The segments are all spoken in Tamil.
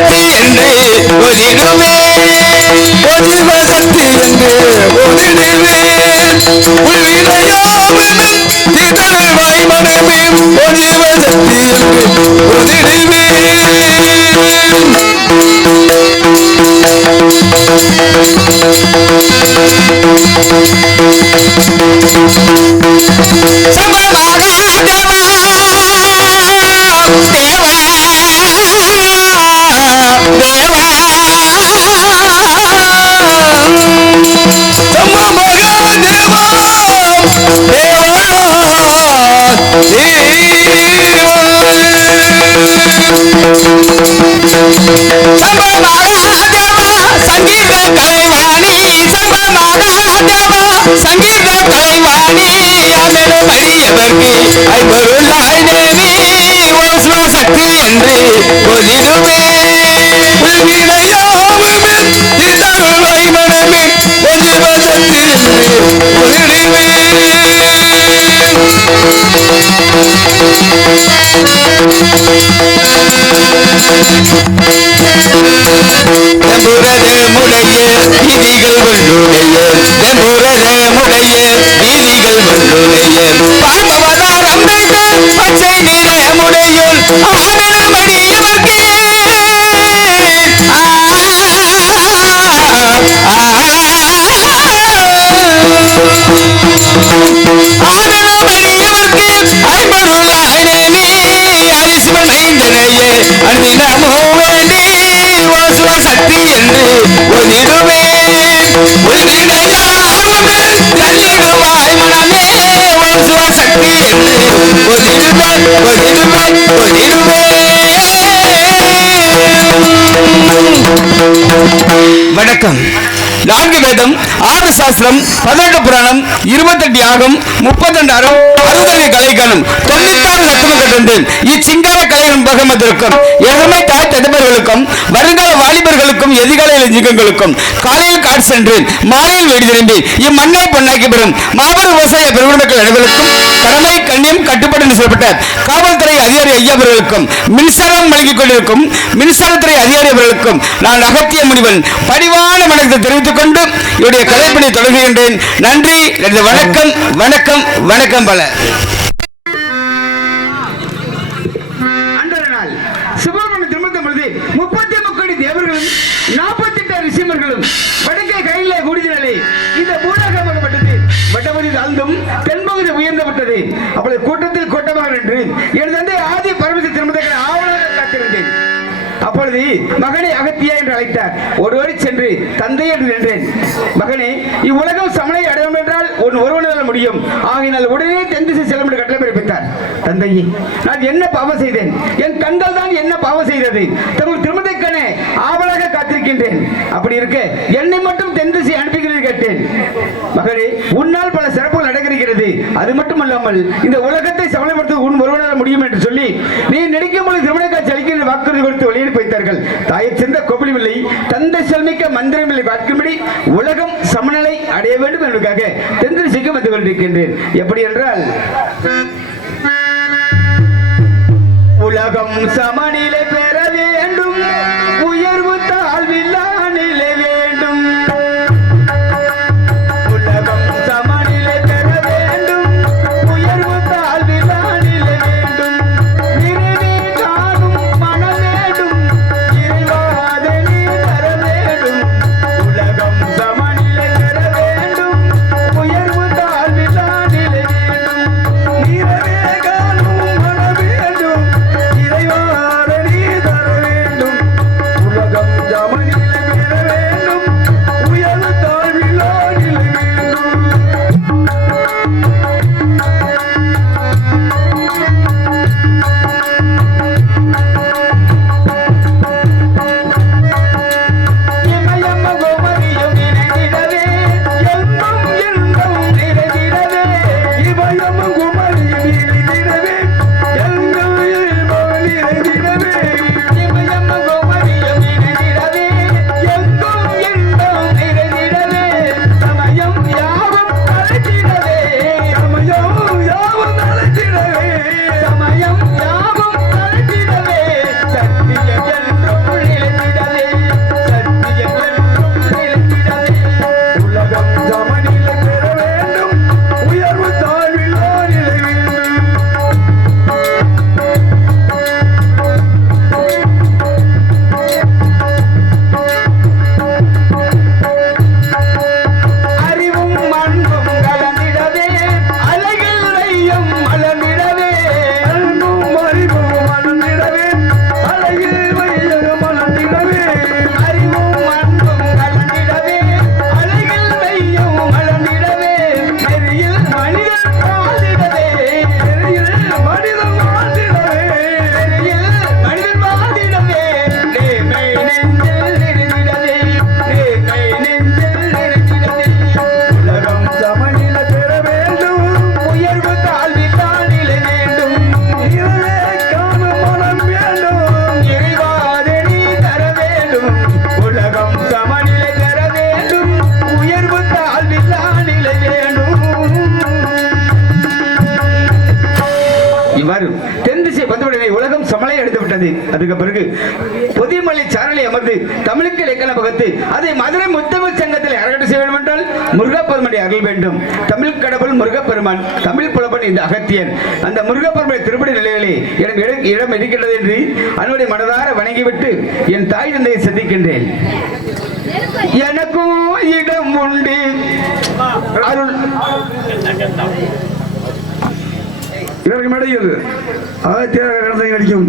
சக்தி என்று ஒதிடுவே ஒதிர்வ சக்தி என்று ஒதிடுவே தீதழ்வாய் மனமே ஒதிர்வ சக்தி என்று ஒதிடுவே சமமாக சங்கீத கலைவாணி அமென மரியவர்க்கு ஐவருளாய் தேவி ஓஸ்வா சக்தி என்று ஒலிடுவே உள்வினையாவுமே எம்புரதே முடைய வீதிகள் ஒன்றுடைய எம்புரதே முடைய வீதிகள் ஒன்றுடைய பார்ப்பவதார் அம்பேத்கர் பச்சை நிற முடையுள் ஆனமடியவர்க்கே ஆனமடியவர்க்கே ஐந்தனையே அன்பினமோ வேண்டி சக்தி என்று ஒளிடுவே ஒளிடையாருமே நல்லிடுவாய் மனமே ஓசுவ சக்தி என்று ஒளிடுவாய் ஒளிடுவாய் ஒளிடுவே வணக்கம். நான்கு வேதம் ஆறு சாஸ்திரம் பதினெட்டு புராணம் இருபத்தெட்டு யாகம் முப்பத்தெண்டு அறம் அறுபது கலைக்கானம் தொண்ணூத்தாறு சத்துவம் கட்டிருந்தேன் இச்சிங்கார கலையின் பகமதற்கும் எருமை தாய் தடுப்பர்களுக்கும் வருங்கால வாலிபர்களுக்கும் எதிர்கால இளைஞர்களுக்கும் காலையில் காட் சென்று மாலையில் வீடு திரும்பி இம்மண்ணை பொன்னாக்கி பெறும் மாபெரும் விவசாய பெருமக்கள் அனைவருக்கும் கடமை கண்ணியம் கட்டுப்பாடு செய்யப்பட்ட காவல்துறை அதிகாரி ஐயா அவர்களுக்கும் மின்சாரம் வழங்கிக் கொண்டிருக்கும் மின்சாரத்துறை அதிகாரி அவர்களுக்கும் நான் அகத்திய முனிவன் பணிவான வணக்கத்தை தெரிவித்துக் கொண்டு என்னுடைய கலைப்பணி தொடங்குகின்றேன். நன்றி வணக்கம் வணக்கம் வணக்கம் பல. எட்டு படுக்கை வடக்கே கையிலே கூடினாலே இந்த பூலகமாகப்பட்டது வட்டபதி தாழ்ந்தும் தென்பகுதி உயர்ந்து விட்டது. அவளை கூட்டத்தில் கூட்டமாக நின்று என் தந்தை ஆதி பரமசி திருமணத்தை ஆவலாக காத்திருந்தேன். அப்பொழுது மகனை அகத்தியா என்று அழைத்தார். ஒருவரை சென்று தந்தை என்று நின்றேன். மகனே இவ்வுலகம் சமண அடையும் என்றால் உன் ஒருவனால் முடியும். ஆகினால் உடனே தென் திசை செல்லும் என்று கட்டளை பிறப்பித்தார். தந்தையே நான் என்ன பாவம் செய்தேன்? என் கண்கள் தான் என்ன பாவம் செய்தது? தங்கள் திருமதிக்கனே ஆவலாக காத்திருக்கின்றேன். அப்படி இருக்க என்னை மட்டும் தென் திசை அனுப்புகிறீர்கள் கேட்டேன். மகளே உன்னால் பல சிறப்புகள் நடக்கிறது. அது மட்டுமல்லாமல் இந்த உலகத்தை சமநிலைப்படுத்த உன் ஒருவனால் முடியும் என்று சொல்லி நீ நினைக்கும் பொழுது திருமண காட்சி வாக்குறுதி கொடுத்து வெளியேறி வைத்தார்கள் தாயை சேர்ந்த கோபிலிவில்லை தந்தை செல்மிக்க மந்திரமில்லை பார்க்கும்படி உலகம் சமநிலை அடைய வேண்டும் என்பதற்காக தெந்திரிசிக்கு வந்து கொண்டிருக்கின்றேன். எப்படி என்றால் உலகம் சமநிலை பெற கமலை எடுத்து விட்டது. அதுக்கு பிறகு பொதிமலை சாரலை அமர்ந்து தமிழுக்கு இலக்கண வகுத்து அதை மதுரை முத்தமிழ் சங்கத்தில் அரங்கட்டு செய்ய வேண்டும் என்றால் முருகப்பெருமனை அருள் வேண்டும். தமிழ் கடவுள் முருகப்பெருமான் தமிழ் புலப்பன் இந்த அகத்தியன். அந்த முருகப்பெருமனை திருப்படி நிலையிலே எனக்கு இடம் இடம் இருக்கின்றது என்று அனுடைய மனதார வணங்கிவிட்டு என் தாய் தந்தையை சந்திக்கின்றேன். எனக்கும் இடம் உண்டு. அருள். இதற்கு மேடையில் ஏழு கடந்தை நடிக்கும்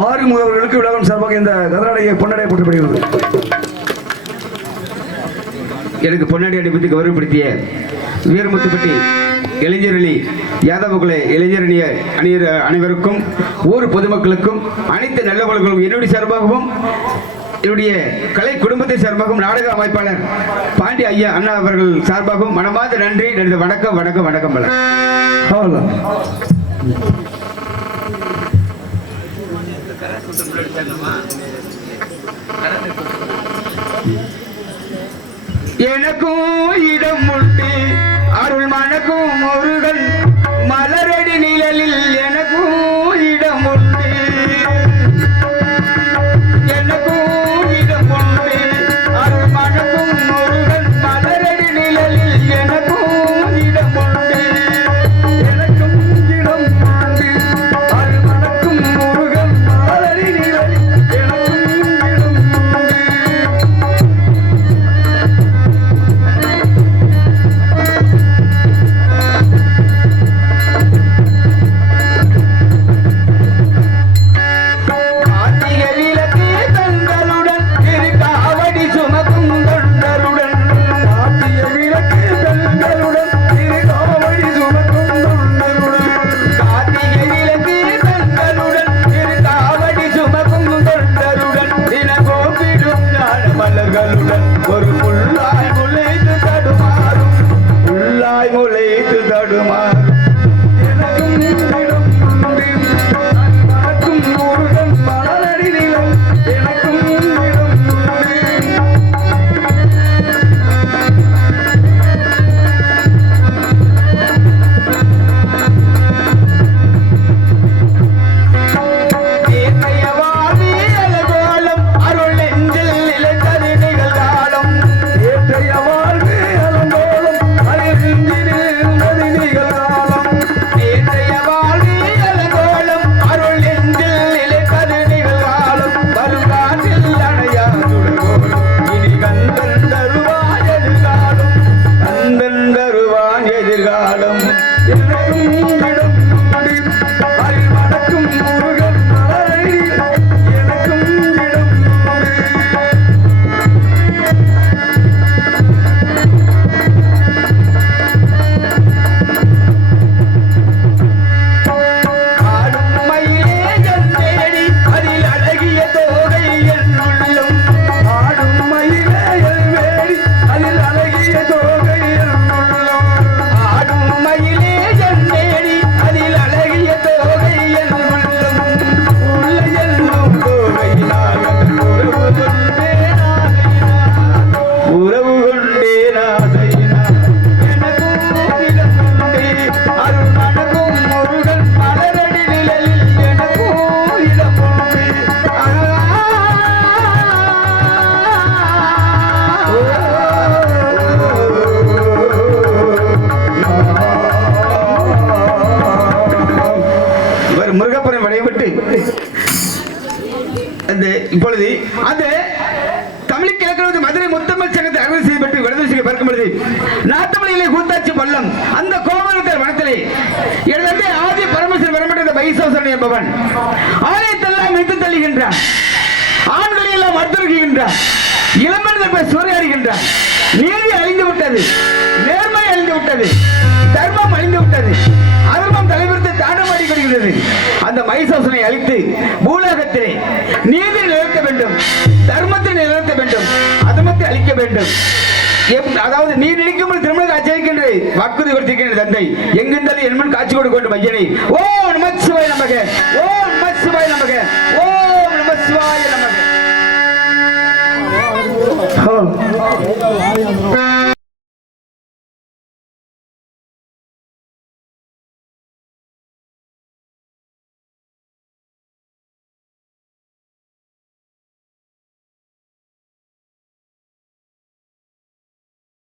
ஆறு முதல்வர்களுக்கு விழாவின் சார்பாக இந்த கதராடையை பொன்னடை போட்டப்படுகிறது எனக்கு பொன்னாடி அடிப்பத்தி கௌரவப்படுத்திய வீரமுத்துப்பட்டி இளைஞரணி யாதவகுல இளைஞரணிய அணியர் அனைவருக்கும் ஊர் பொதுமக்களுக்கும் அனைத்து நல்லவர்களும் என்னுடைய சார்பாகவும் என்னுடைய கலை குடும்பத்தை சார்பாகவும் நாடக அமைப்பாளர் பாண்டி ஐயா அண்ணா அவர்கள் சார்பாகவும் மனமார்ந்த நன்றி எனது வணக்கம் வணக்கம் வணக்கம் பல எனக்கும் இடம் உண்டு. அருள் மனக்கும் முருகன். மலரடி நிழலில் எனக்கும் இடம் அந்த இப்பொழுது அந்த தமிழ் இலக்கணத்து மதுரை முத்தமிழ் சங்கத்தை அறுவடை செய்யப்பட்டு விடுதலை பார்க்கும் பொழுது நாட்டமலையிலே கூத்தாச்சி பள்ளம் அந்த கோமரத்தர் வனத்திலே எனது ஆதி பரமேஸ்வரன் வரம்பட்ட பைசாசன் என்பவன் ஆலயத்தெல்லாம் மிட்டு தள்ளுகின்றான் ஆண்களை எல்லாம் மறுத்துருகின்றான் இளம்பெண்கள் போய் சூறையாடுகின்றான் நீதி அழிந்து விட்டது மைசாசனை அழித்து பூலோகத்திலே நீதி நிலைத்த வேண்டும் தர்மத்தை நிலைத்த வேண்டும் அதமத்தை அழிக்க வேண்டும். எப்- அதாவது நீ நினைக்கும் திருமணம் காட்சிக்கின்ற வாக்குறுதி கொடுத்திருக்கின்ற தந்தை. எங்கிருந்தாலும் என்மன் காட்சி கொடுக்க வேண்டும் ஐயனை. ஓ நமச்சிவாய் நமக. ஓ நமச்சிவாய் நமக.